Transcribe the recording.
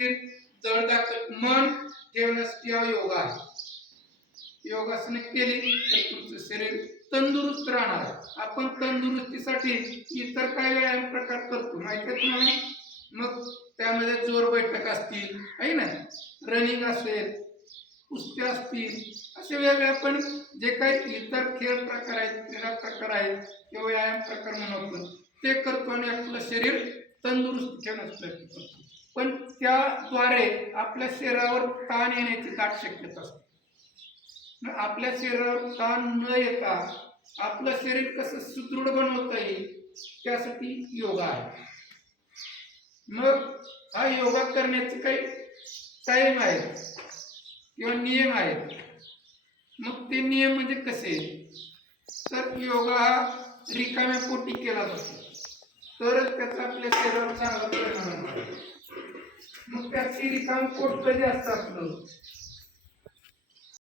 जळदाखल मन ठेवण्यासाठी हा योगा आहे. योगासने केली तर तुमचं शरीर तंदुरुस्त राहणार आपण तंदुरुस्तीसाठी इतर काय व्यायाम प्रकार करतो माहिती नाही मग त्यामध्ये जोर बैठक असतील आहे ना? रनिंग असेल कुस्त्या असतील असे वेगळे आपण जे काही इतर खेळ प्रकार आहेत क्रीडा प्रकार आहेत किंवा व्यायाम प्रकार म्हणून ते करतो आणि आपलं शरीर तंदुरुस्त ठेवण्याचा प्रयत्न करतो. पण त्याद्वारे आपल्या शरीरावर ताण येण्याची दाट शक्यता असते. आपल्या शरीरावर ताण न येता आपलं शरीर कसं सुदृढ बनवता येईल त्यासाठी योगा आहे. मग हा योगा करण्याचे काही टाईम आहे किंवा नियम आहेत. मग ते नियम म्हणजे कसे? तर योगा हा रिकाम्या पोटी केला जातो. तरच त्याचा आपल्या शरीरावर चांगला परिणाम होणार. मग त्याची रिकाम पोट कधी असतं. आपलं